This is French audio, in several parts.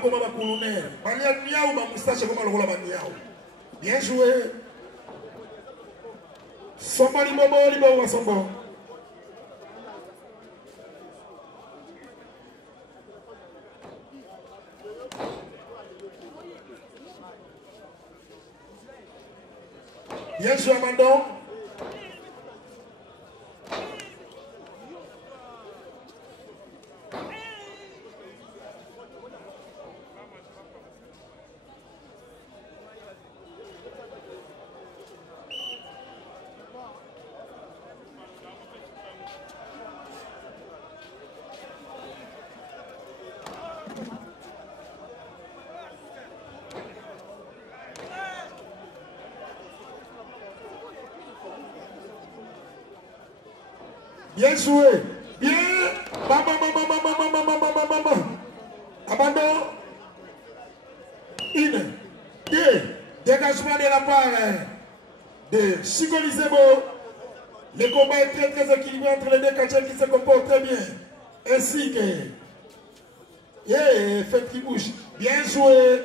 comme un colonel. Mania niaou, ma moustache comme un rola niaou. Bien joué. Somba libobo, libobo, sombo. Bien joué, Amandon. Bien joué. Bien. Abandon. Une. Deux. Dégagement de la part de Chico Lisebo. Le combat est très très équilibré entre les deux catcheurs qui se comportent très bien. Ainsi que. Faites qui bouge. Bien joué.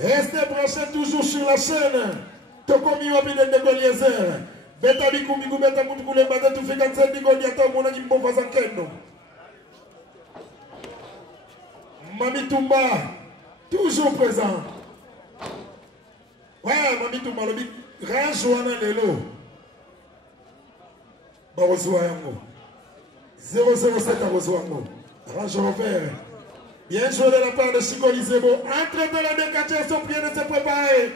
Restez branchés toujours sur la chaîne. Tokomi Wabine de Goliezer. Beta bikumbiku beta mutukule bata tufika tsendi goli ata mwana kimbofa za kendo. Mami Tumba, toujours présent. Ouais, Mami Tumba, le big Ranjouana Lelo. Baroswa Yango. 007 à Roswango. Range Robert. Bien joué de la part de Chico Lisebo. Entre dans la décatcher, son pied de se préparer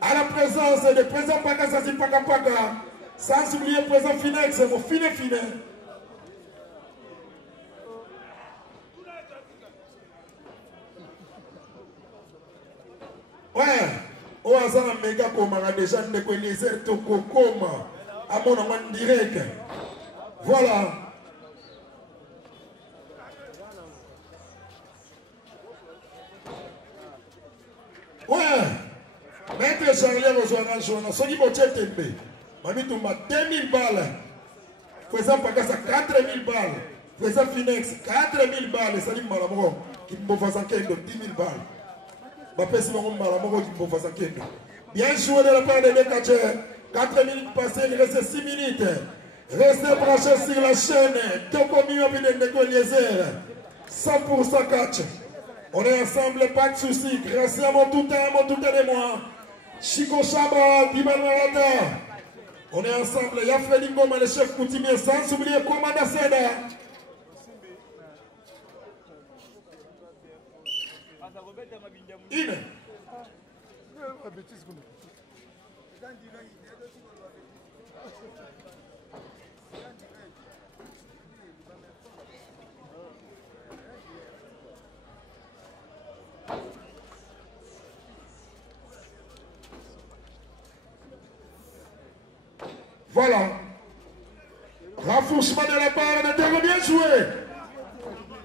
à la présence de présent Paka Sasi Paka Paka. Sans oublier présent Finex, mon fine. Ouais, au hasard, méga comme on a déjà ne connaissait tout comme à mon nom direct. Voilà. Ouais, maître Charlier rejoindra Jonas. Soni Botier Tembe. Mami Toumba 2000 balles. Faisant Pagasa 4000 balles. Faisant Finex 4000 balles. Salim Malamoro qui me faisant 10 000 balles. Bapesi Marom Malamoro qui me faisant 15. Bien joué de la part de Nekache. 4 minutes passées, il reste 6 minutes. Restez branchés sur la chaîne. Tokomi Wabine de Goliezer. 100% catch. On est ensemble, pas de soucis. Grâce à mon tout de moi. Chico Chaba, Dimal Marata. On est ensemble. Il y a Freddy Ngoma, le chef coutumier, sans oublier Commanda Seda. Une. Voilà. Rafouchement de la part de Terre, bien joué.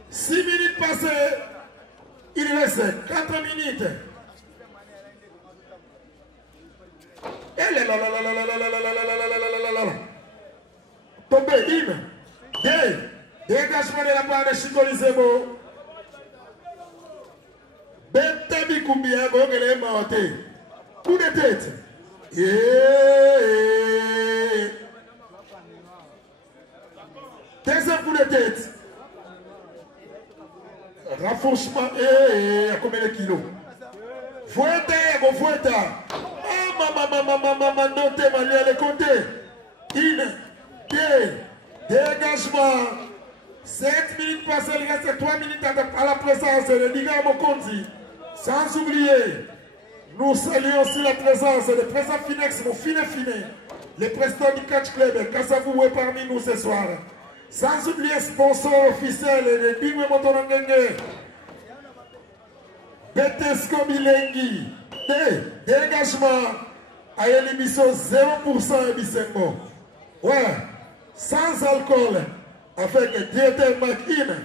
6 minutes passées. Il reste 4 minutes. Et là. Tombé, une. Deux. Dégagement de la part de Chico Lisebo. Betabi Kumbia, Gogele Maote. Coup de tête. Deuxième coup de tête. Rafraîchissement. À combien de kilos? Fouetta. Maman, notez, Malia, les compter. Une, deux, dégagement. 7 minutes passées, il reste 3 minutes à la présence de Liga Mokonzi. Sans oublier. Nous saluons aussi la présence de président Finex, mon fine, le président du Catch Club, Kassavou est parmi nous ce soir. Sans oublier sponsor officiel de Bingwe Motonangenge, Betesco Bilengi, dégagement à l'émission 0% et Bissengo. Ouais, sans alcool, avec Dieter McIn.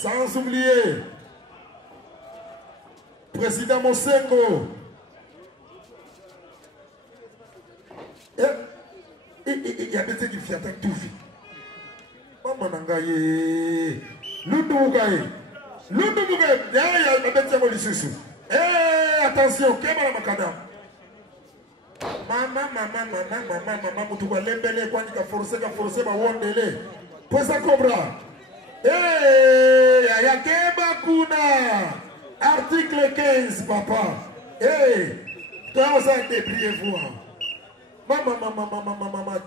Sans oublier, président Mosengo. Il y a des gens qui font tout vie. Maman Nangaye. Lundugaye. Lundugaye. Derrière, ma bête, c'est eh, attention, qu'est-ce que madame? Maman, tu vas l'embellir quand tu vas forcer, ma wondele. Posa Cobra. Eh, ya Keba Kuna. Article 15, papa. Eh, tu as osé débrier vous. Maman.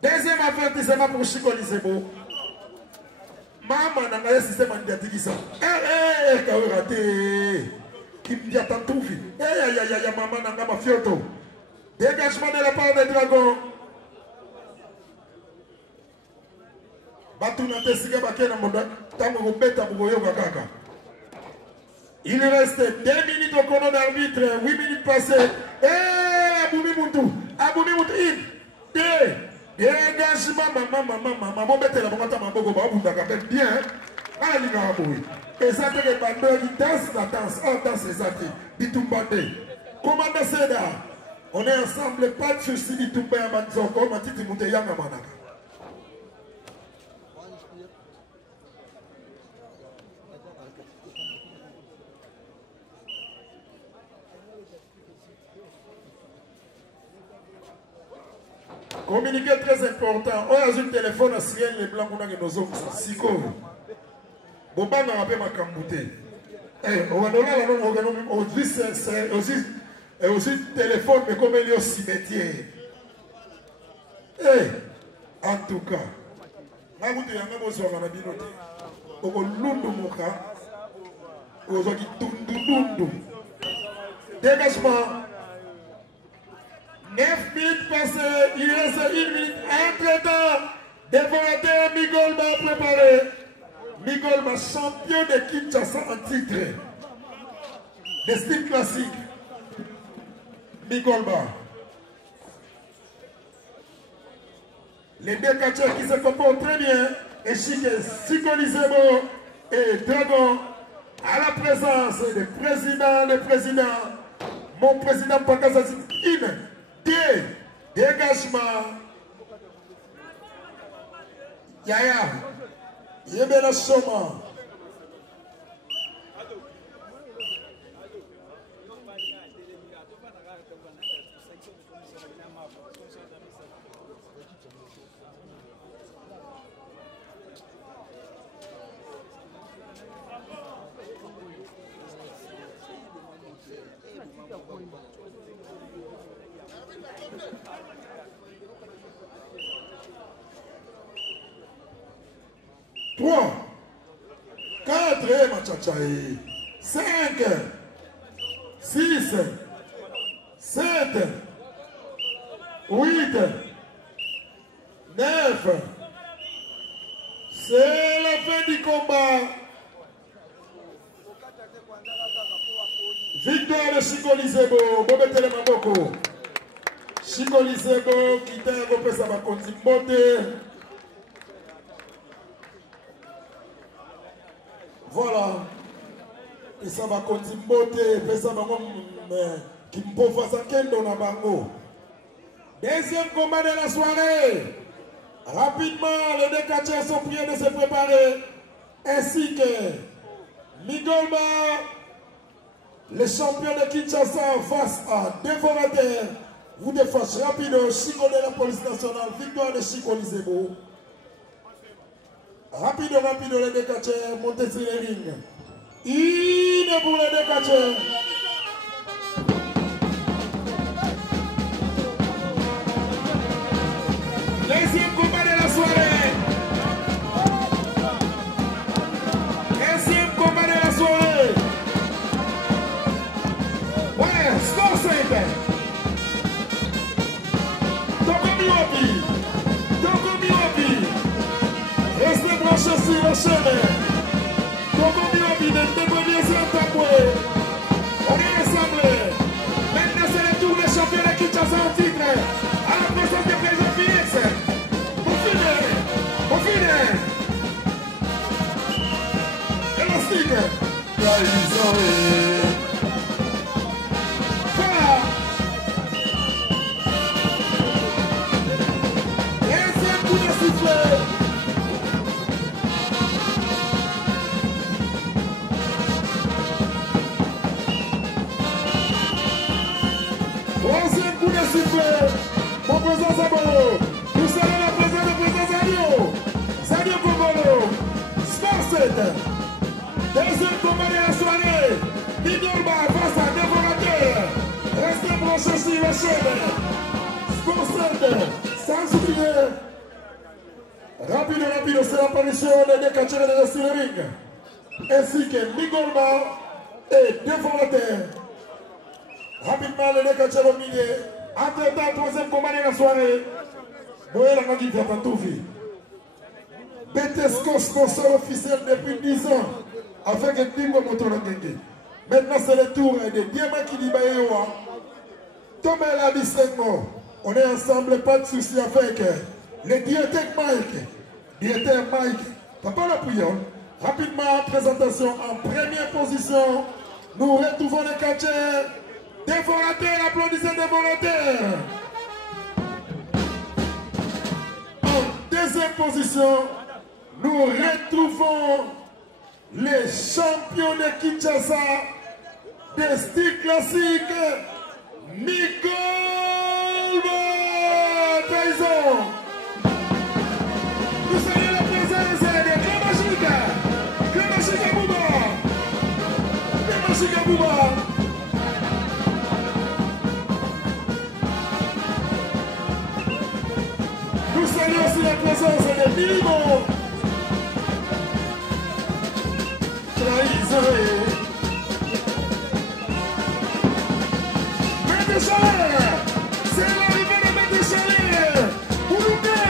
Deuxième avertissement pour Chico Lisebo. Maman n'a pas système médiatique ça. Eh, quand on raté. Qui me dit à tout vie. Eh, maman n'a pas fioto. Dégagement de la part des dragons. Il reste 2 minutes au chrono d'arbitre, 8 minutes passées. Eh, Aboumi Moutou, dégagement, maman, mettez la bonne maman, bien. Allez, Aboui. Et ça, c'est les bandeurs qui dansent la danse. Oh, danse les athées. Bitumbande. Commandant Seda, on est ensemble, pas de soucis, Bitumbé à Manzoko, Matiti Mouteyang à Manaka. Communiqué très important. On a un téléphone à Sien, les blancs, on a nos hommes. Siko. Boba n'a pas ma cambouté. On va donner aussi téléphone, mais comme il y a aussi cimetière. En tout cas, là où tu as besoin de la binote, on va l'undu moka, on va qui dégagement. 9 minutes passées, il reste 1 minute. Entre-temps, dévorateur Migolba préparé. Migolba, champion de Kinshasa en titre. De style classique. Migolba. Les deux catcheurs qui se comportent très bien. Et Chico Lisebo et Dragon. À la présence du président, mon président Pakasa Zine. Dégagement. Yaya. Yébela Soma. Trois, 4, machachaï, 5, 6, 7, 8, 9. C'est la fin du combat. Victoire de Chico Lisebo. Bobetele Maboko. Chico Lisebo qui t'a repris sa continuité. Voilà. Et ça va continuer. Et ça va qui me peut faire ça kendo na bango. Deuxième combat de la soirée. Rapidement, les deux catcheurs sont priés de se préparer. Ainsi que Migolba, le champion de Kinshasa face à Dévorateur. Vous défense rapide, Chico de la police nationale, victoire de Chico Lisebo. Rapide, les deux catcheurs, montez sur les rings. Une pour les deux catcheurs. Deuxième combat de la soirée. Deuxième combat de la soirée. Ouais, score 5. Togo Miobi. Restez branchés sur le chemin. Togo Miobi, ne démoniez pas taboué. On est ensemble. Maintenant, c'est le tour des champions de Kinshasa en titre. À la présence du président Phoenix. Au final. Élastique. Voilà. Deuxième coup de sifflet. sifflet. Mon président Zabolo. Nous saluons la présence du président Zadio. Zadio Kongolo. Sport 7. Deuxième combat de la soirée. Bigolba face à Dévorateur. Restez branchés sur la chaîne. Sport 7. Sans oublier. Rapide, c'est l'apparition des catcheurs de la Ring. Ainsi que Bigolba et Dévorateur. Rapidement, les catcheurs au milieu. Entre-temps, troisième combat de la soirée. Boyel a dit qu'il tout vu. Betesco, sponsor officiel depuis 10 ans, avec un Dimbo Motorangenge. Maintenant, c'est le tour des Diamants qui dit Bayewa. Tomé la distinction. On est ensemble, pas de souci avec le directeur Mike. Directeur Mike, papa la prière. Rapidement, présentation en première position. Nous retrouvons les catcheurs. Dévorateur, applaudissez Dévorateur. En deuxième position, nous retrouvons les champions de Kinshasa des styles classiques, Migolba Trahison. Nous saluons la présence de Klamashika Bouba. Nous saluons aussi la présence de Milimo. Maître Chalère, c'est l'arrivée de Maître Chalère. Bouloungué.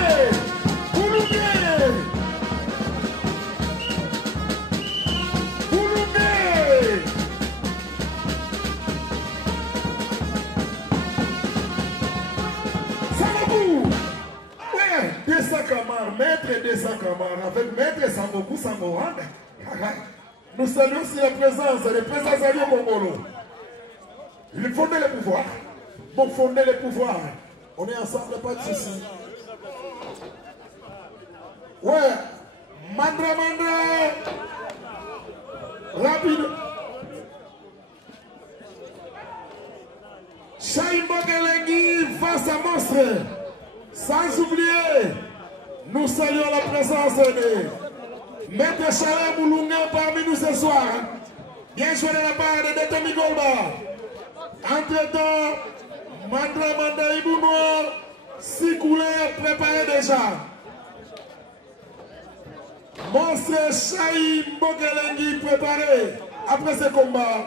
Samabou. Ouais, Dessakamar, Maître Dessakamar, avec Maître Samabou Samouane. Nous saluons aussi la présence des présidents Zadio Kongolo. Il fondait le pouvoir. Pour fonder le pouvoir. On est ensemble, pas de soucis. Ouais. Mandra. Rapide. Chaimbo Gelengi face à Monstre. Sans oublier, nous saluons la présence de Maître Chalère Moulunga parmi nous ce soir. Bien joué de la part de Dete Migolba. Entre-temps, Manda Ibou Noir, 6 couleurs préparées déjà. Monstre Chaï Mbokelengi préparé après ce combat.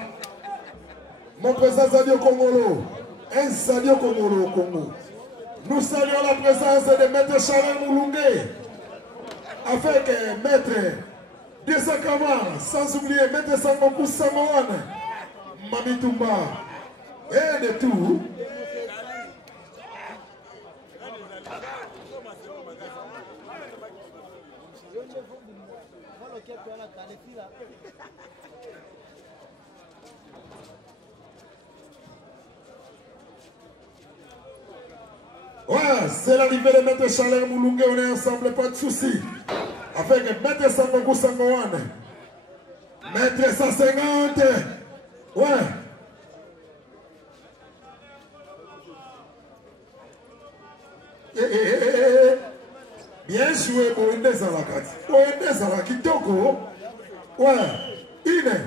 Mon président Zadio Kongolo, un Zadio Kongolo au Congo. Nous saluons la présence de Maître Chalère Moulungé. Avec Maître Dessakamar, sans oublier Maître Sangoku Samoane, Mamitumba, et de tout. Ouais, c'est l'arrivée de Maître Chalère Moulungé, on est ensemble, pas de soucis. Avec Maître Sangoku Samoane, Maître 150, ouais. Bien joué pour une des alakati. Pour une des alakati, Toko. Ouais. Ine.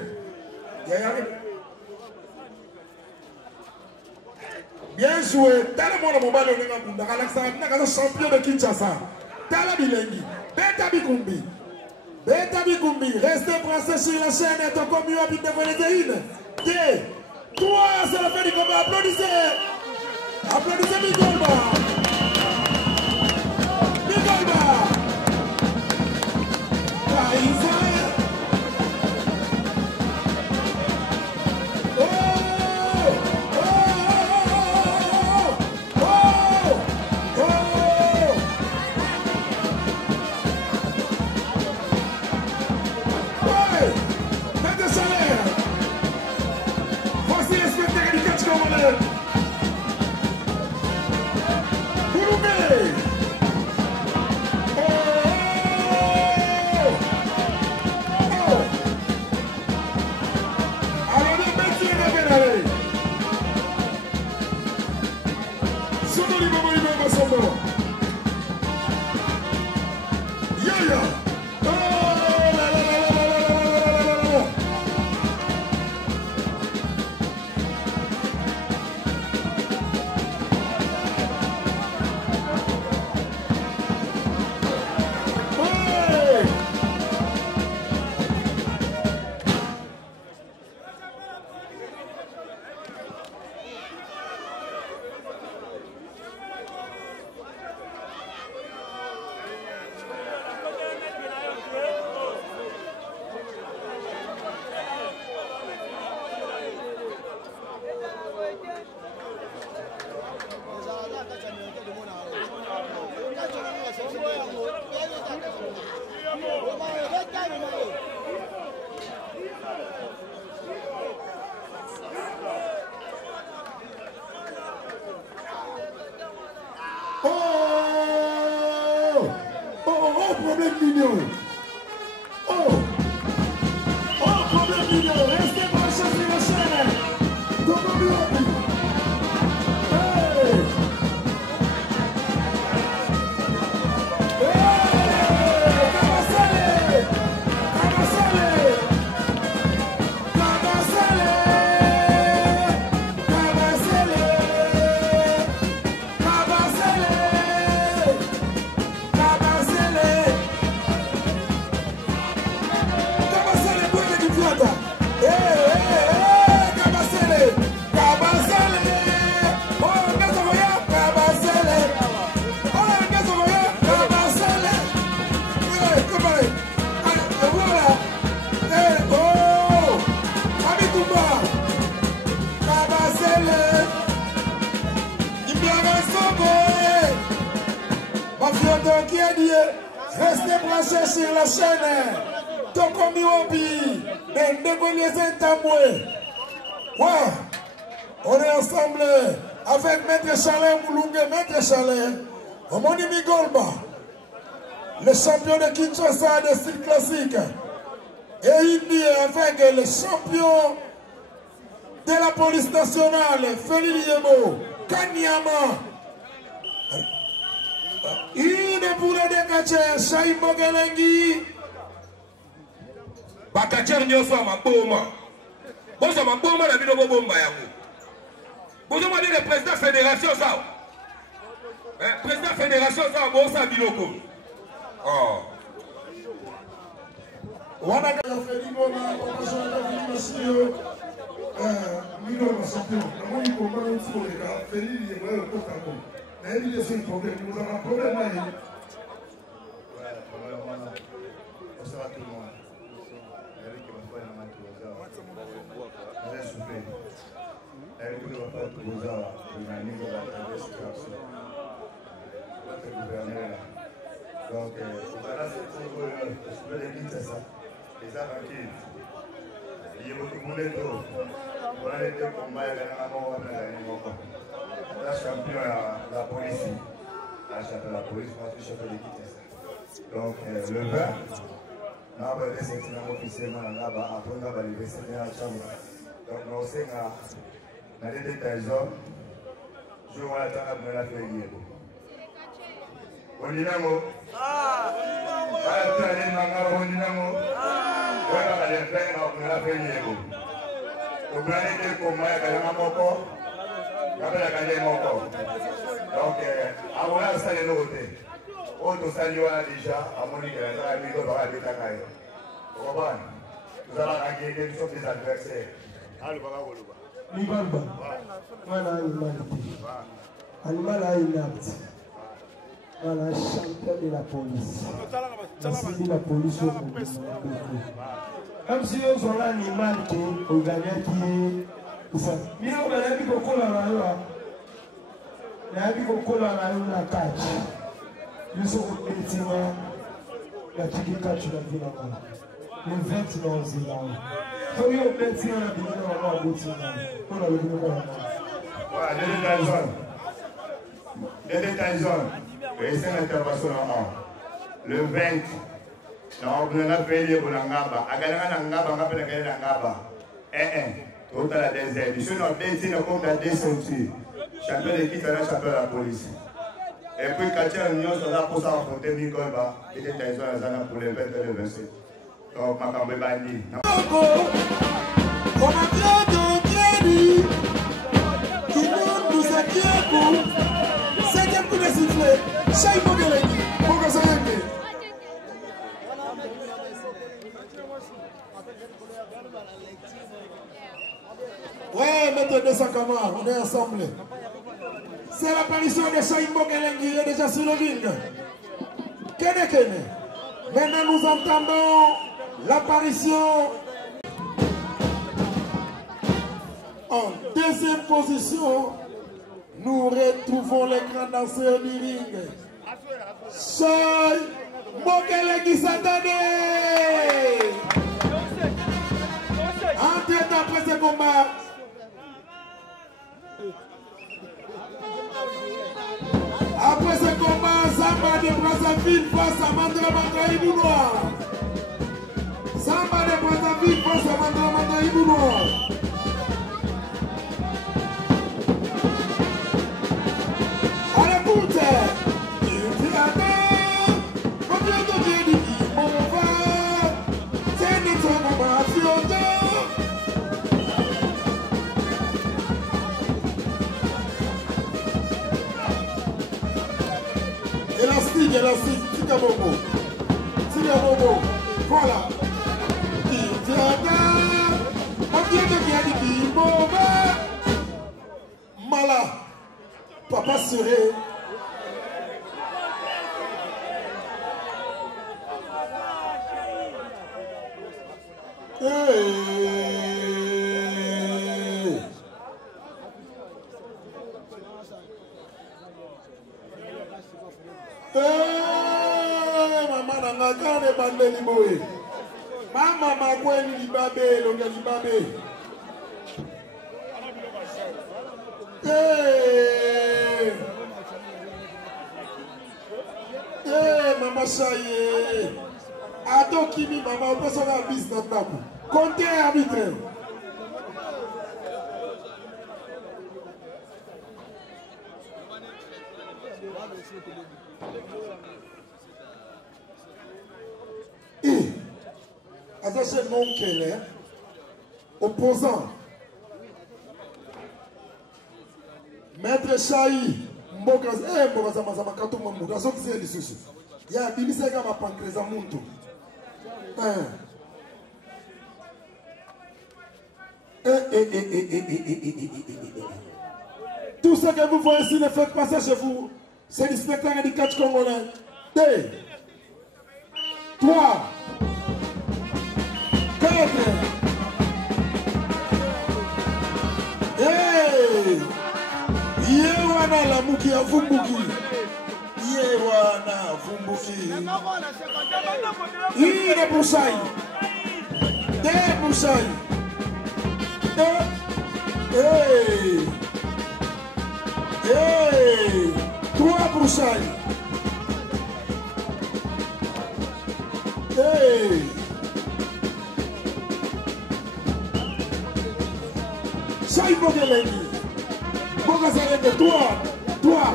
Bien joué. Tala mwana mobali onenga munda. Alexandre champion de Kinshasa. Tala bilengi. Beta Bikumbi. Beta Bikumbi. Restez brancés sur la chaîne et ton commun habite de Vénézéine. 2, 3, c'est la fin du combat. Applaudissez. Applaudissez Migolba. Migolba. Restez branchés sur la chaîne. Tokomi Obi, ouais. On est ensemble avec Maître Chalet Moulungue, Maître Chalet, Omonimi Golba, le champion de Kinshasa de style classique. Et Indi avec le champion de la police nationale, Félix Yemo, Kanyama. Une pour le décaché, Chaïm Mogelengi. Bakacher nyoso maboma. Boso maboma na bino bomba yango. Boso mwa le président fédération ça. Président fédération ça bosa biloko. Oh. Wana ka Félix Bona, promotion de Félix Mino champion. Na moni komba nti ko le ka Félix Yemo ko tango. Mais il y a un problème, nous avons un problème là. Bonsoir à tout le monde. Avec ma foi, la main de Boza. Vous êtes soufflé. Avec ma foi de Boza, je m'ai mis dans la traversée de l'action. Votre gouverneur. Donc, voilà, c'est pour le souffle de Kinshasa. Les avantages. Il y a beaucoup de monde. On a les deux combats, il y a un mort, il y a un mort. La champion à la police, la champion de la police, moi je suis champion de Kinshasa. Donc le 20, on a des sentiments officiellement là-bas, après on a les sentiments à la chambre. Donc nous sommes dans les détails, je vois la table de la feuille. On dit un mot. On dit un mot. On va aller faire la feuille. Donc on a des combats, il y a un mot. Donc, avant de saluer nos hôtels, on doit saluer déjà à Monique et à la vidéo de la Bétakaï. Vous comprenez? Nous allons accueillir des adversaires. Libalba, voilà animal à inapte. Voilà, champion de la police. Merci de la police au monde. Comme si on soit l'animal qui est au gagnant qui est. Mira unayabi kokola na yo. Nayabi kokola na yo na catch. Yuso kubetima ya chiki catch na vina kwa. Le 20 na ozila. So yo betima na vina na botina. Kola le vina kwa. Voilà, les Tyson. Et c'est l'intervention le 20. On a fait les Boulangaba. Agalanga Ngaba, Ngaba. Total à des aides. Je suis dans des comme la descente. champion de qui sera champion de la police. Et puis quand il y a une union, on a pour ça affronter Mikoba, et des tensions à Zana pour les 20 et les 27. Donc, ma cambe bandi. Ouais, maître de Sakama, on est ensemble. C'est l'apparition de Chaimbo Kelengi, il est déjà sur le ring. Kene Kene. Maintenant, nous entendons l'apparition en deuxième position. Nous retrouvons les grands danseurs du ring. Chaimbo Kelengi Satane. En tête après ce combat. Après ce combat, Samba de Brazzaville face à Mandra Mandra Ibou Noir. Samba de Brazzaville face à Mandra Mandra Ibou Noir. À l'écoute, il attend. Combien de Dieu dit mon va? C'est notre combat fiota. Élastique, Tika Bobo. Tika Bobo. Voilà. Mala. Papa serait. Maman n'a pas de bande de boy. Maman m'a quoi ni babé, l'on a dit babé. Maman chaye. Ado kimi maman, on peut s'en faire bis dans ta boue. Comptez arbitraire. Attention, mon Kélé, opposant, Maître Chahi, Mboka, Mboka Mazama Kato Mamou, Azo Kizé Lissusu. Il y a Bimisega ma pancrésa Muntu. Tout ce que vous voyez ici, ne faites pas ça chez vous. C'est du spectacle du catch congolais. 2, 3, 4. Hey! Yewana la muki ya vumbuki. Yewana vumbuki. Ine Boussai. De Boussai. Hey! Hey! 3 Boussai. Hey! Sai Bogeleni. Bogazarene 3.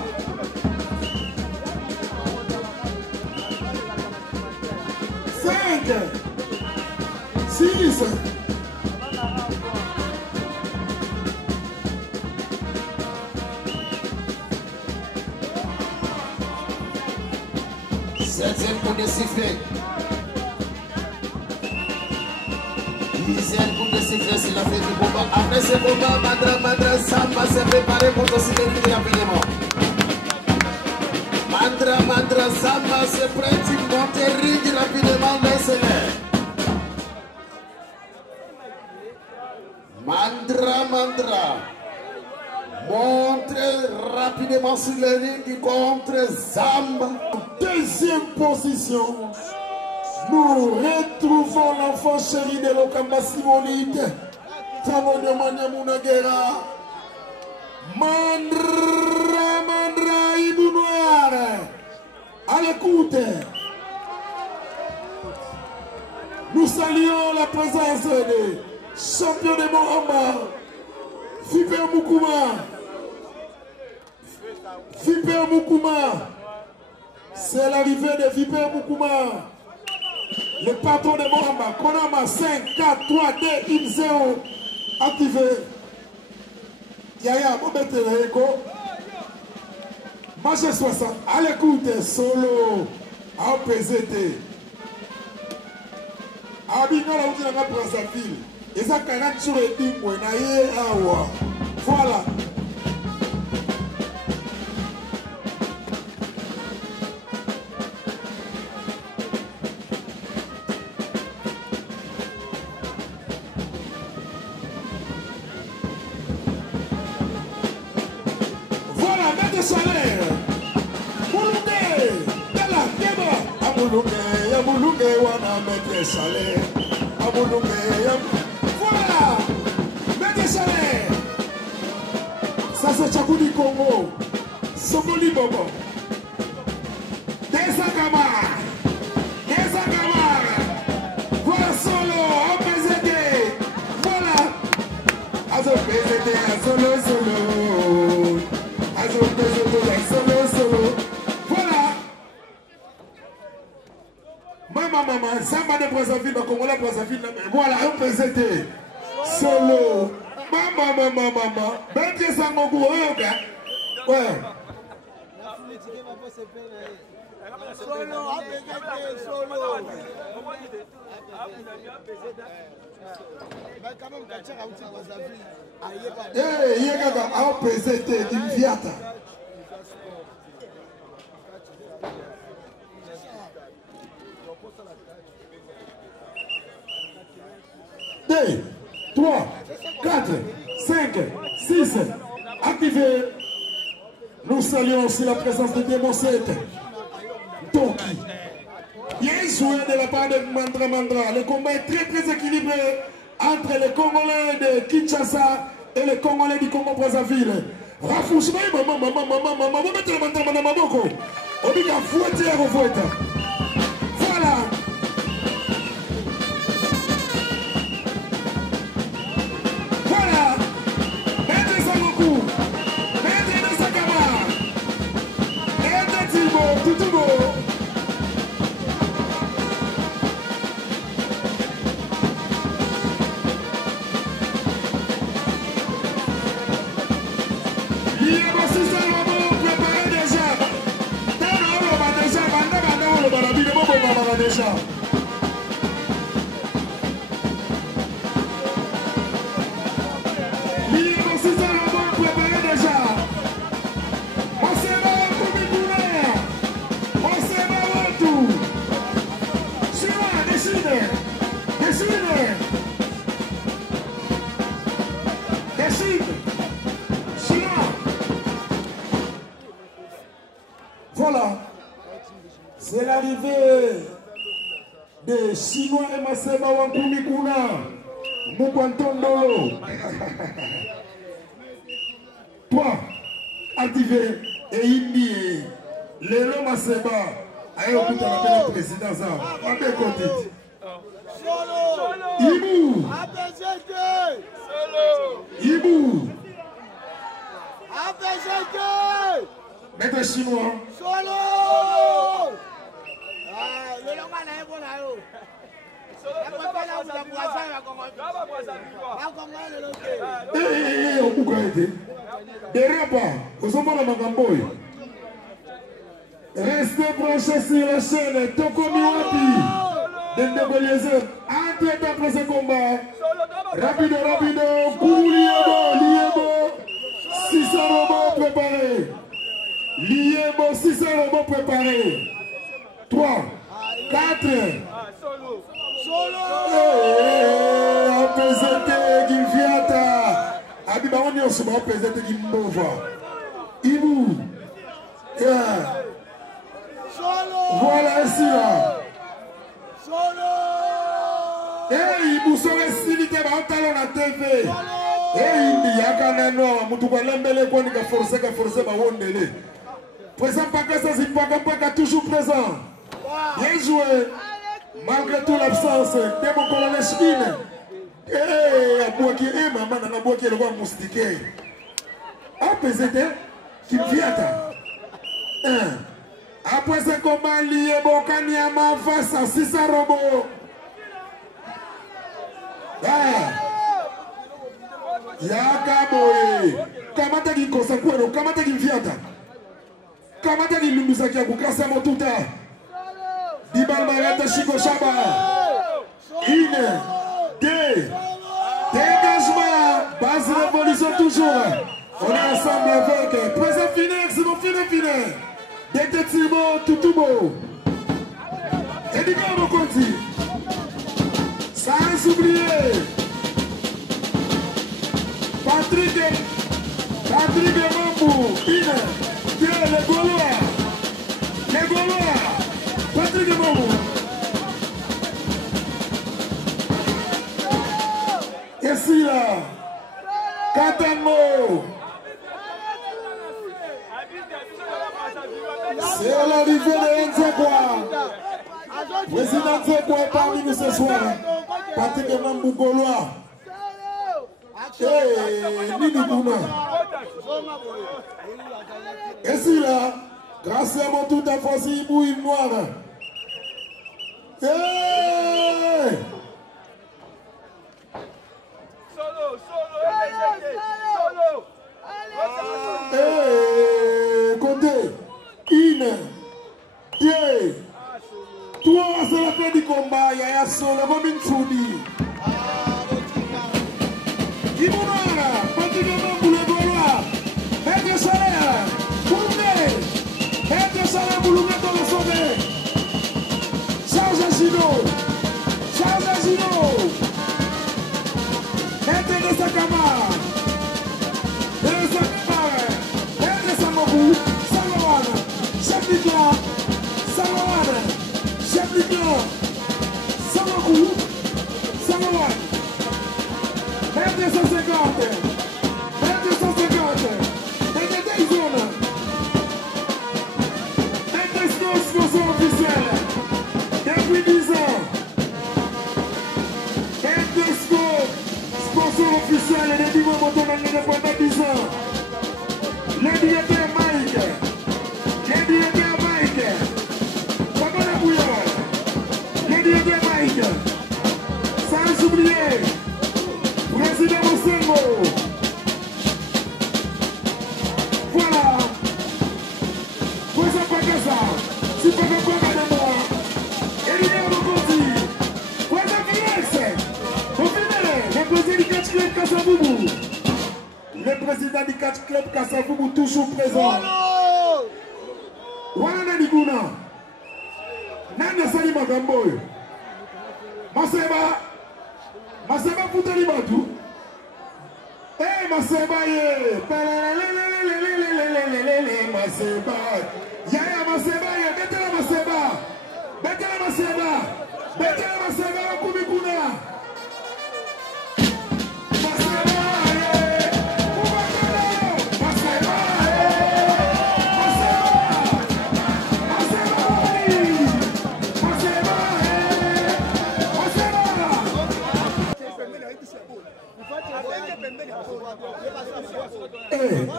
5. 6. Septième coup de sifflet. 10e coup de sifflet, c'est la fin du combat. Après ce combat, Mandra Samba s'est préparé pour se soutenir rapidement. Mandra Samba se prête une montée ring rapidement dans ses lèvres. Mandra montre rapidement sur le ring contre Samba. Deuxième position. Nous retrouvons l'enfant chéri de l'Okamba Simonite. Tamono Manyamunagera. Mandra Ibou Noir. À l'écoute. Nous saluons la présence des champions de Mohamba, Fiber Moukouma, Vipeur Moukouma. C'est l'arrivée de Vipeur Moukouma. Le patron de Mohamba. Konama 5, 4, 3, 2, 1, 0. Activé. Yaya, vous mettez le écho. Match 60. À l'écoute, solo. À PZT. À Bingala, vous dites pour sa ville. Et ça, 40 sur le team, voilà. Voilà, mettez salaire. Ça c'est Chakoudi Congo. Sokoli Bobo. Desakama. Voilà solo, en PZT. Voilà. Azo PZT, solo. Azo PZT, solo. Voilà. Maman, Samba de Brazzaville, Congolais Brazzaville, voilà, un PZT. Solo. Maman. Ben que ça m'a goûté, ouais. Eh, il y a un PZT, une viata. 2, 3, 4, 5, 6, activé. Nous saluons aussi la présence de Démon 7. Toki. Bien joué de la part de Mandra. Le combat est très équilibré entre les Congolais de Kinshasa et les Congolais du Congo-Brazzaville. Rafouche, maman, vous mettez le mantra dans ma boko. On dit qu'à fouetter à refouetter. Voilà. Voilà, c'est l'arrivée des Chinois et Maseba Wankumi Kuna, Moukwantondolo. 3, activé et Indi, Lélo Maseba, aïe au bout de la présidence, à mes côtés. Ibou, Ibou, Maître Chinois. Solo! Restez branchés sur la chaîne Tokomi Wapi entre après ce combat. Rapido, Liebo, 600 robots préparés. Liebo, 600 robots préparés. 3, 4. On PZT Gilviata. Abiba, on y a PZT Gimbova. Ibou. Voilà ici là. Et Ibou serait silité dans le talon à TV. Et il y a qu'un énorme. Moutouba l'embellé qu'on a forcé, Présent Pakassa, c'est pas toujours présent. Bien joué. Malgré toute l'absence de mon colonel Chine. Maman n'a pas qui est le roi moustiqué. Ah, PZT, qui vient. Après ce combat lié, Bokanyama face à Sissa Robo. Yakaboe. Kamata ki konsekwero, kamata ki viata. Kamata ki lumbusaki ya kukasa motuta. Dibal Marata Chico Chaba. Une, deux. Dégagement. Base révolution toujours. On est ensemble avec Président Finex, mon Finex. Détective Tutubo. Edgar Mokonti. Sans oublier Patrick Mambou. Une, deux, les Gaulois. Patrick Mambou. Et si là, Katamo. C'est l'arrivée de Nzekwa. Président Nzekwa est parmi nous ce soir. Patrick Mambou Gaulois. Nini Bouna. Et si là, grâce à mon tout à force, il bouille noir. Côté, une, deux, trois, c'est la fin du combat. Il y a solo, Momin Soudi. Ibounara, Patrick Mambou le Gaulois. Maître Salaire, Boulomé. Maître Salaire, Boulomé dans le sommet. Charles Agino. Maître de Sakama. Maître Samobou. Salomon. Chef du clan. Samobou. Salomon. Maître 150. Maître Dayzone. Maître sponsor officiel. Depuis 10 ans. Maître sponsor officiel et des mots pendant 10 ans. Le directeur Mike. Papa la bouillon. Le directeur Mike. Sans oublier. Président Mosengo. Voilà. Président Pakasa. Si vous pouvez pas de moi. Elia Mokonti. Président Finex. Le président du Catch Club Kassavoubou. Le président du Catch Club Kassavoubou toujours présent. Wana Niguna. Nana Sali Magamboy. Maseba Poutali Batou. Maseba ye. Maseba. Yaya Maseba ye. Betela Maseba. Kumikuna. Maseba ye. Maseba ye.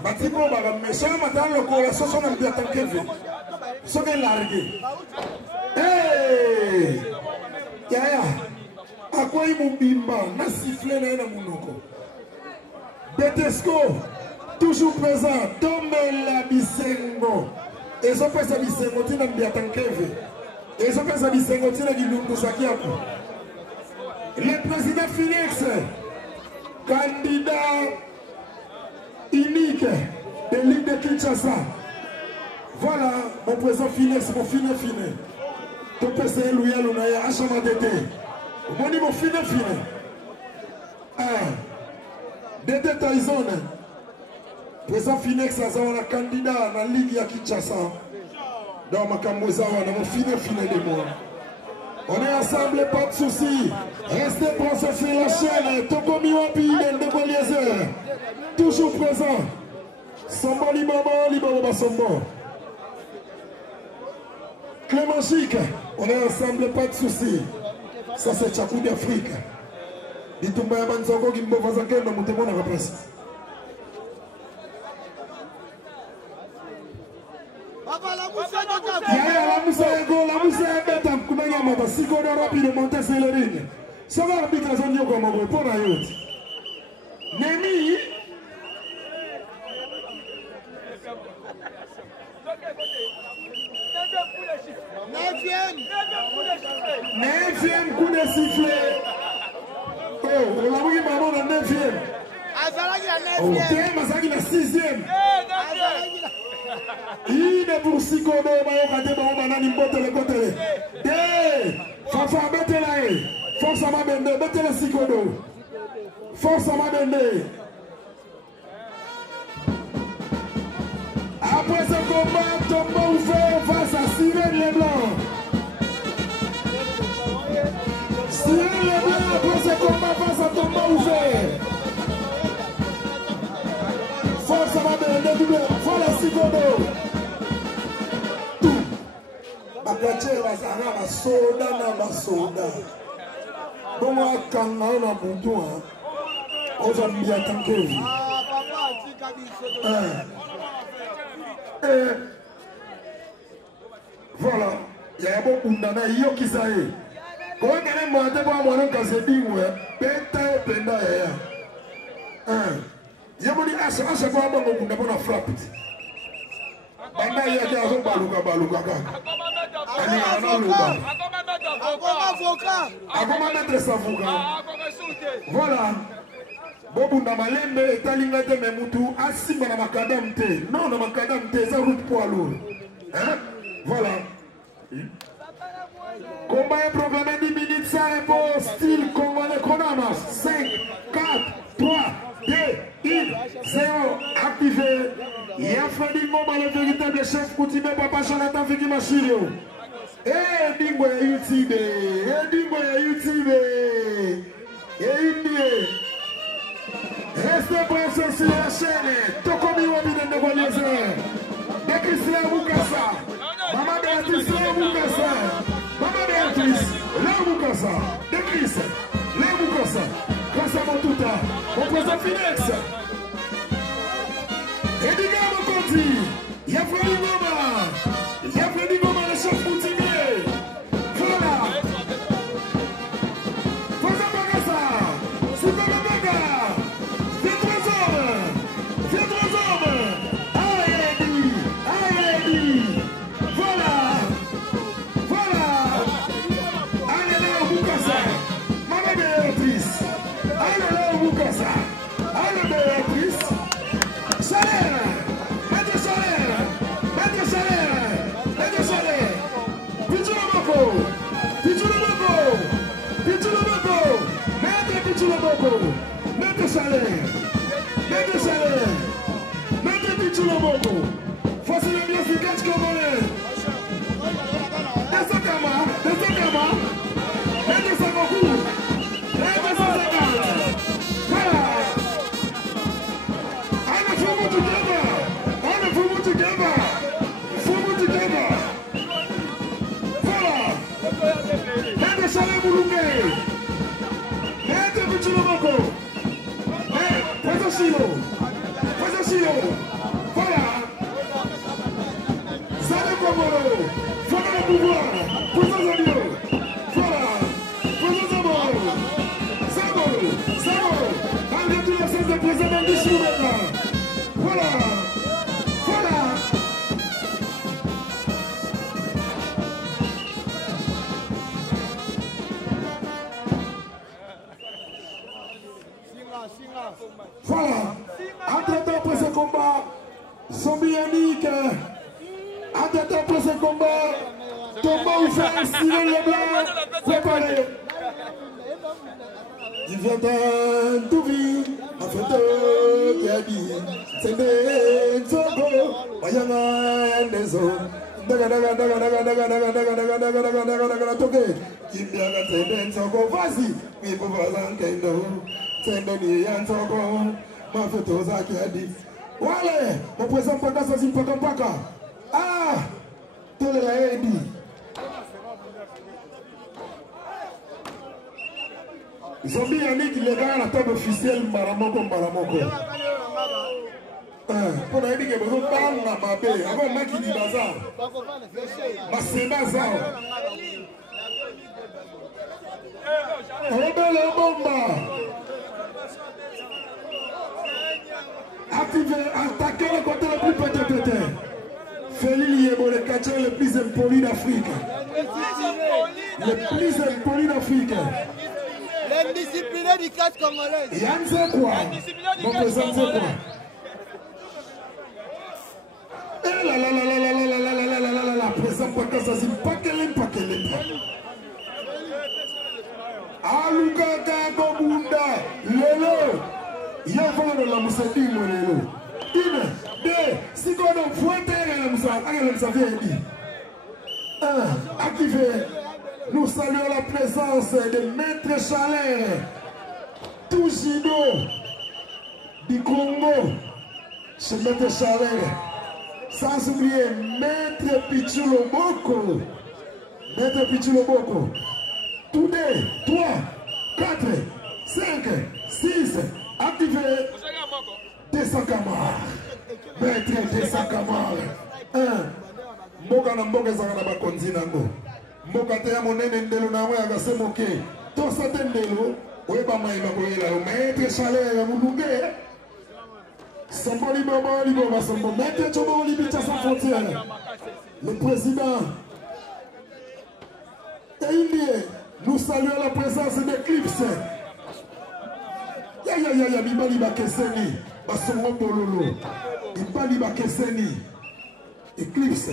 Batiko bagame sona matano lokola soso na mbia tankeve soke largue yaya akwai mubimba na siffler na munoko Betesco toujours présent Tombela Bisengo ezo pesa Bisengo tina mbia tankeve ezo pesa Bisengo tina gilungu sakiapo le président Finex candidat unique de l'île de Kinshasa. Voilà mon président Finex, mon fine. Ton PC Louia Lunaya, Achama Dédé. Mon niveau fine. Dédé Tyson. Président Finex, a un candidat dans la Ligue de Kinshasa. Dans ma Kambozawa, dans mon fine de moi. On est ensemble, pas de soucis. Restez pensés sur la chaîne. Tokomi Wapi, de Boliezer. Toujours présent. Sombo Libaba Sombo. Clément Chic. On est ensemble, pas de soucis. Ça c'est Tchakou d'Afrique. Ditumba Yabanzoko Gimbo Vazanken dans mon témoin à la presse. Yaya la Moussa Ego, la Moussa Ebeta, Kumanya Mata, Sikodo rapide, monter sur le ring. Ça va arbitre la zone comme on pour la yacht. Nemi. Neuvième coup de sifflet. Oh, on a vu maman la 9e. Oh, Mazaki la 6e. Il est pour Sikodo, Mayoka, Banani, Botel, Botel. Fafa, Betelae. Force à ma bende, Betele Sikodo. Force à ma bende. Après ce combat, tombeau ouvert face à Cyril Leblanc. Cyril Leblanc, après ce combat, face à tombeau ouvert. Force à ma bende, double, voilà Sikodo. Bakache bazana basoda na basoda. Bon akanga na butu hein. Oza mbia tankevi. Voilà, il y a beaucoup de gens qui savent. Quand on est mort, on a un cas de dingue. Penta et penda ya. Il y a beaucoup de gens qui savent qu'on a frappé. Banda ya qui a fait baluka baluka. Ani analuka. Akoma mettre sa avocat. Voilà. Bobu na malembe etalinga te memutu asimba na makadam te. Non na makadam te ça route poids lourd. Hein? Voilà. Combat est programmé 10 minutes sans réponse. Style congolais Konamas. 5, 4, 3, 2, 1, 0. Activé. Il y a Freddy Ngoma, le véritable chef coutumier Papa Jonathan Fiki Machirio. Eh, Dingo ya YouTube. Eh, Dingo ya YouTube. Eh, Indie. Restez branchés sur la chaîne. Tokomi Wabine de Bonnezer. De Christian Moukassa. Maman Béatrice, là Moukassa. Maman Béatrice, là Moukassa. De Chris, là Moukassa. Grâce à Montouta. On présente Finex. Edgar Mokonti. Il y a Freddy Ngoma. Il y a Freddy Ngoma, le chef coutumier. Voilà. Faisons pas ça. C'est pas le baga. Mettez salaire, mettez salaire, mettez Pichulo Boko. Voici le mieux efficace congolais. Descends Kama, mettez ça beaucoup, mettez ça 50. Voilà. On est fumu together, on est fumu together, fumu together. Voilà. Mettez salaire Boulungé. Fais un silo. Voilà. Zale Komoro. Voilà le pouvoir. Faisons un bio. Voilà. Faisons un mot. Samo. Malgré tout le sens de président du chou maintenant. Voilà. Voilà, entre-temps après ce combat, Zombie Yannick, entre-temps après ce combat, Thomas Ouffer, Cyril Leblanc, préparé. Il vient d'un Touvi, en fait, qui a dit, c'est des Zogo, Mayana et des eaux. Vas-y, mais pour voir un kendo. Sendeni Yansoko, Mafetoza Kiadi. Wale, mon président Paka Sosi Paka. Ah, tout le Haïdi. Zombie Yannick, il est dans la table officielle Maramoko. Pour la vie, vous parlez de ma paix. Avant, moi qui dis bazar. Ma c'est bazar. Rebelle bomba. Activez, attaquez le côté le plus pété. Félix Yebo, le catcheur le plus impoli d'Afrique. Le plus impoli d'Afrique. L'indiscipliné du catch congolais. Yann c'est quoi? Mon président c'est quoi? Eh là là là là là là là là là là là là, président Pakasa, c'est pas qu'elle est pas. Alukaka Gobunda, Lelo, Yavon la Moussadi Molelo. Une, deux, si on a fouetté la Moussadi, activé. Nous saluons la présence de Maître Chalère, Toujido du Congo, chez Maître Chalère. Sans oublier Maître Pichuloboko. Maître Pichuloboko. Tous 2, 3, 4, 5, 6, activez 200 camarades. Maître 200 camarades. 1. Mboka na mboka ezaka na bakonzi nango. Mboka te ya monene ndelo na mwe agase moke. Tosa te ndelo oyeba mayima koyela yo. Maître Chalère mulunge. Samboli Baba Liboba Sambo. Maître Chobo Libicha sans frontières. Le président indien. Nous saluons la présence d'Eclipse. Ya Bibali Bakeseni. Basongo Bololo. Bibali Bakeseni. Eclipse.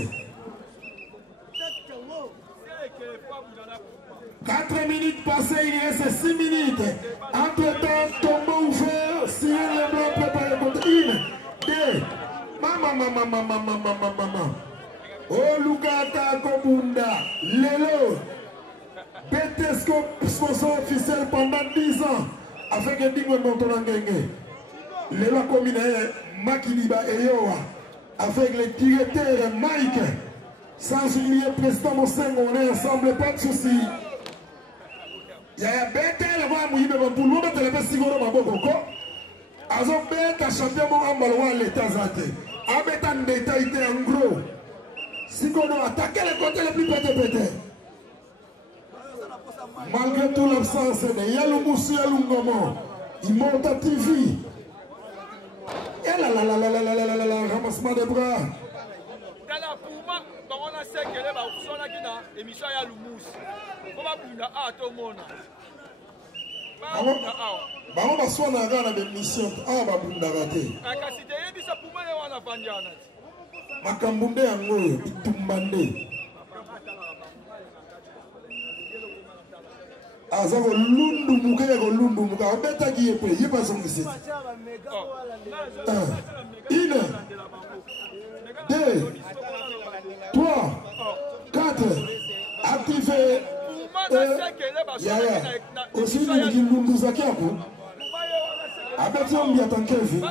4 minutes passées, il reste 6 minutes. Entre-temps, tombeau ouvert, Cyril Leblanc préparé contre 1, 2. Maman. Oh, Lukata Kobunda. Lelo. Betesco, sponsor officiel pendant 10 ans. Avec un dingo Montonangenge. Lelo a combiné Makiliba et Yoa. Avec le directeur Mike. Sans oublier le président Mosengo, on est ensemble, pas de soucis. Il y a un bêtel, moi, je vais vous le mettre le festival de Maboko. Azo bêta champion en ballon l'état zate. Abetan d'état était en gros. Si on a attaqué le côté le plus pété. Malgré tout l'absence de Yaloumoussou Yaloungomo, il monte à TV. Et là, ramassement des bras. On a fait que les émission ya Lumous. On va bunda à tout le monde. Bango baswana ngana be mission a ba bunda raté. Akasite yebisa puma le wana vandiana. Makambunde yango bitumbande. Azako lundu muke ko lundu muka obeta ki yepe yepa songisi. 1 2 3 4 activé. Aussi nous qui nous zakiako. Abeti on bien tant qu'elle vit.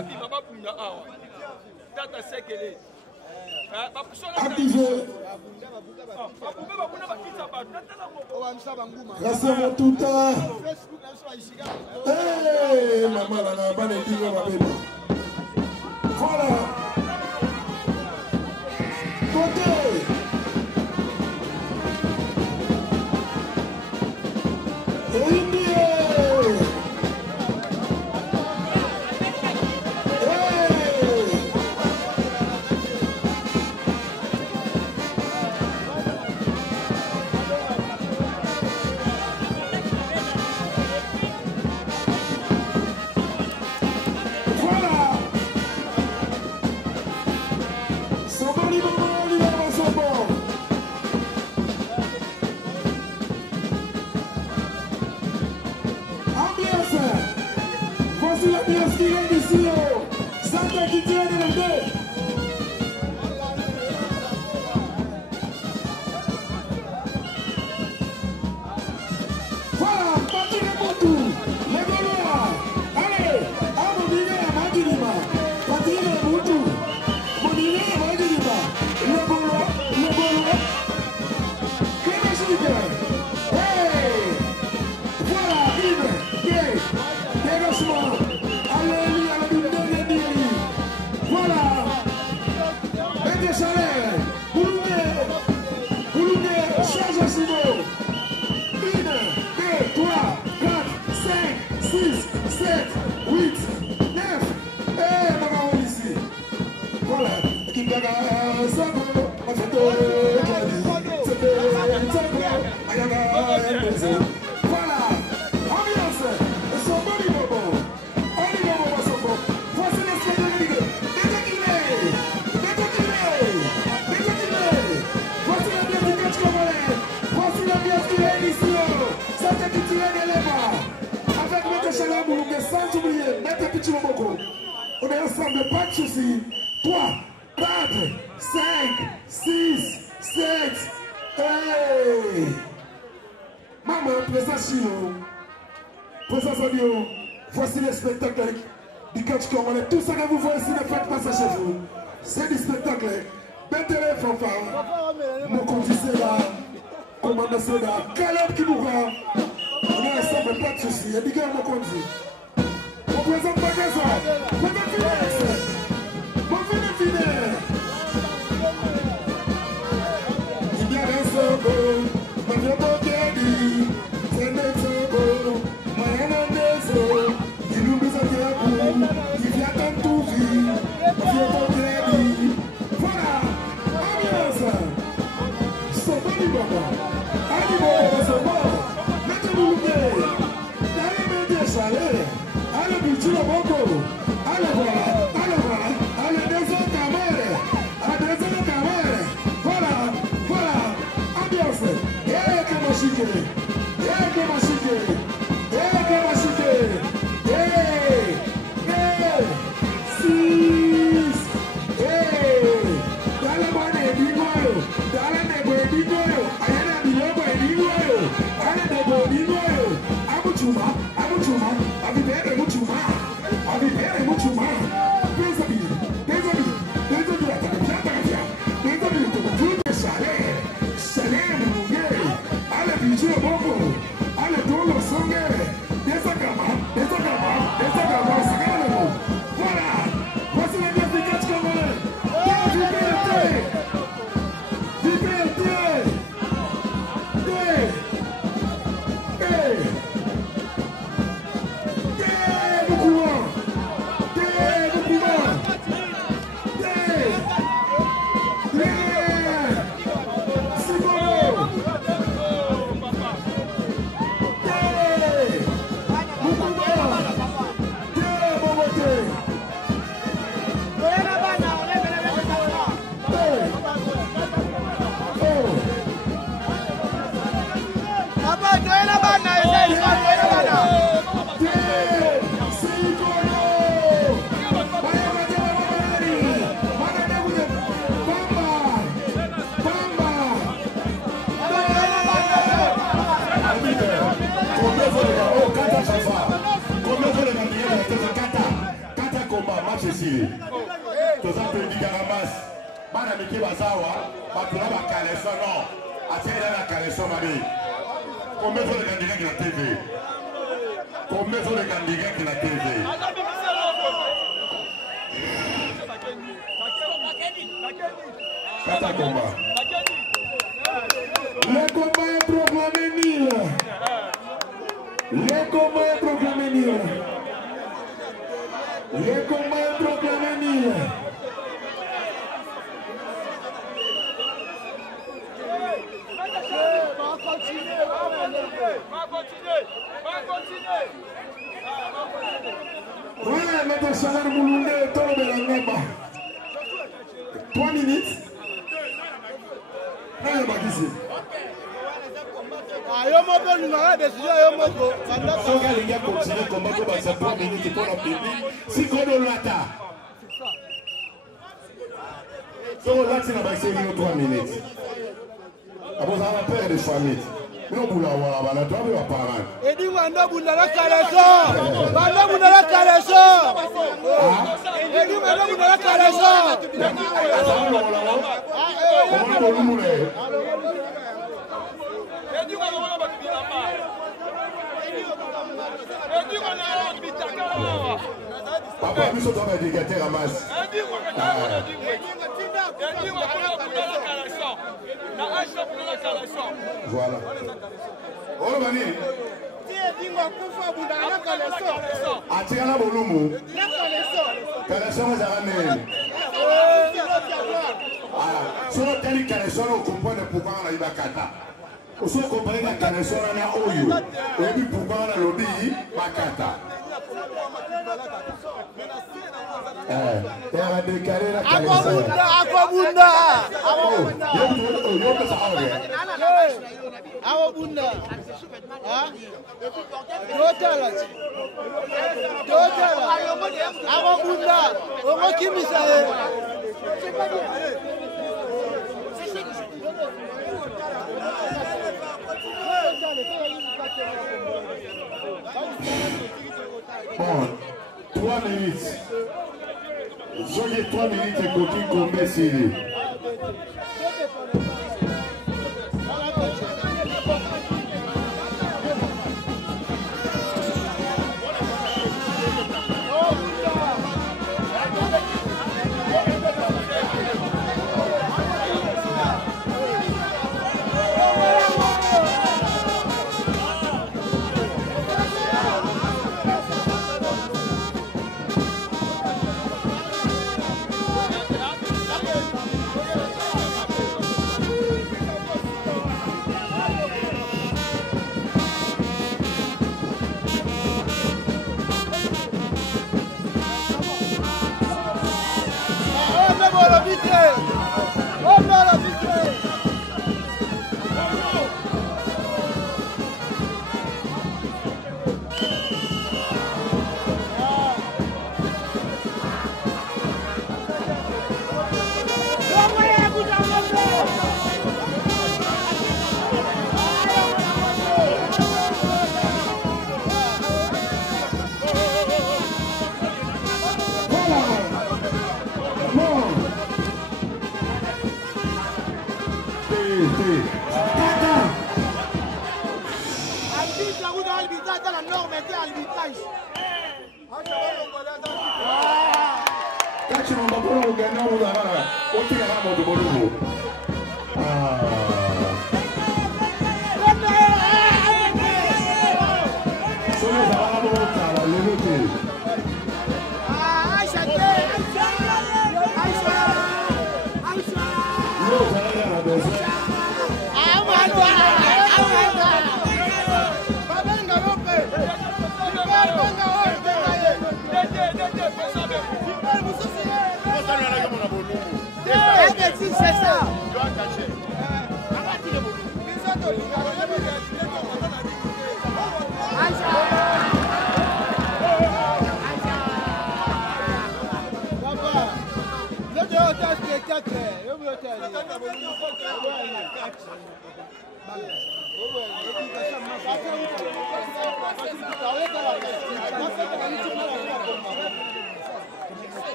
Activé. Grâce à tout à. Hey, maman, la bonne équipe, ma bébé. Voilà. Côté. chaleur. Boulonné, charge Simo. 1, 2, 3, 4, 5, 6, 7, 8, 9. Et maman, on ici. Voilà. Qui gagne ça, on fait tout. Voilà. Ambiance. Son body bobo. Only bobo was so bon. Voici les spectacles. Voici la pièce du catch congolais. Voici la pièce du édition. C'était qui tirait des lèvres. Avec Maître Chaleur Boulongué, sans oublier Maître Petit Loboko. On est ensemble, pas de soucis. 3, 4, 5, 6, 7. Hey! Maman, présent Chino. Présent Fabio. Voici les spectacles du catch congolais. Tout ce que vous voyez ici, ne faites pas ça chez vous. C'est du spectacle. Mettez les fanfares. Mon conduit c'est là. Commandant c'est là. Caleb qui nous va. On est ensemble, pas de soucis. Il y a des gars mon conduit. On présente pas que ça. Présent Finex. Mon frère Finex. Il y a un sobo. Ma vie pour Kédi. C'est un sobo. Moyen en déso. Il nous mise à Kéabou. Il vient comme tout vie. Ma vie pour Kédi. Voilà. Ambiance. Sobo du baba. Animaux, sobo. Mettez-vous le allez mettre chalet. Allez buter le boko. Allez voilà. Allez voilà. Allez descendre camère. Allez descendre camère. Voilà. Voilà. Ambiance. Eh que machique. Eh que machique. Eh que machique. Eh. Eh. 6. Eh. Dale bane bingoyo. Dale nebo bingoyo. Ayana bilobo bingoyo. Dale nebo bingoyo. Amuchuma. Amuchuma. Avivere muchuma. Avivere muchuma. Pensa-me. Pensa-me. Pensa-me. Pensa-me. Pensa-me. Tudo chale. Chale mulher. Ale bicho boko. Ale tolo sangue. Dessa cama. Dessa cama. Dessa cama. Sagalo. Voilà. Voici la pièce du catch congolais. Liberté. Liberté. Combien sont les candidats qui la TV? Combien sont les candidats qui la TV? Kata combat. Le combat est proclamé nul. Le combat est proclamé nul. Le combat est proclamé nul. Voilà, Maître Chaleur Boulongué, Tolo de la Ngamba. 3 minutes. Allez, Bakissi. Ayomoko, nous avons décidé Ayomoko. Si les gars continuent le combat, c'est 3 minutes pour la public. Si on l'a si on l'a, c'est la 3 minutes. Après, ça va perdre des familles. Non, vous l'avez voilà, voilà, toi, vous parlez. Et dis Wanda Bundala Kaleso. Wanda Bundala Kaleso. Et dis Wanda Bundala Kaleso. Papa, nous sommes dans l'éducateur à masse. Voilà. Oh, Mani. Atikana bolumu. Kaleson zarane. Solo teli kaleson au comprendre pourquoi on a eu la kata. Au solo comprendre la kaleson na oyo. Et puis pourquoi on a lobby bakata. Elle a décalé la kaleson. Akobunda. Awobunda. Dotala. Awobunda. Omo kimisa. Bon, 3 minutes. Soyez 3 minutes et côté combien c'est.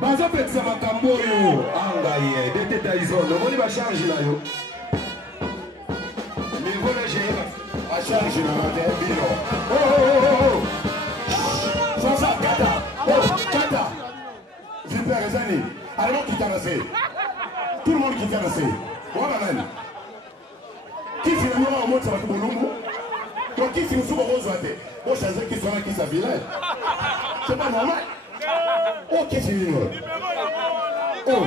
Bazo pekisa makambo oyo angaye deteta izondo moni ba charge na yo niveau na gérer ba charge na la bino oh ça kata kata super ezani alors qui t'a lancé tout le monde qui t'a lancé voilà même qui finalement au monde ça va tout bolungu donc qui finit sous rose waté bon changer qui soit qui sa village c'est pas normal. Oh, qu'est-ce que c'est? Oh,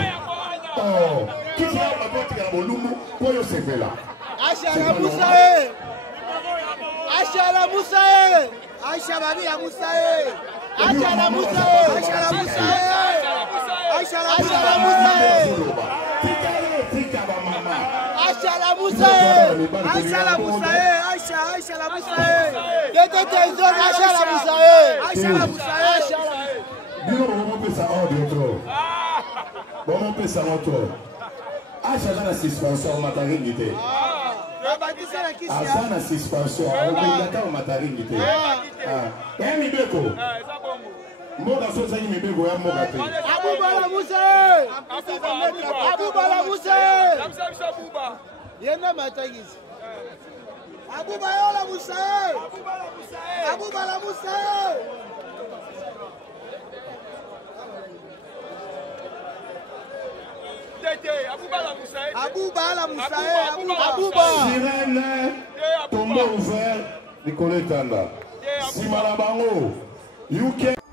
qui fait la porte de la Bolumbu pour y se là? Aïcha la Moussae! Aïcha la Moussae! Aïcha la Moussae! Aïcha la Moussae! Aïcha la Moussae! Aïcha la Moussae! Aïcha la Moussae! Aïcha la Moussae! Aïcha la Moussae! Aïcha la Moussae! Aïcha la Moussae! Bino bon peut ça ordre trop. Bon peut ça trop. Acha na suspension mataringité. Asa na suspension obengaka o mataringité. Mi beko. Moga so sa mi beko ya moga te. Abubala Musa. Abubala Musa. Yena matagisi. Abouba la Moussae. Abouba la Moussae. Abouba la Moussae. Abouba la Moussae. Abouba. Sirène, tombeau ouvert, Nicolas Tanda. Simalabango, UK.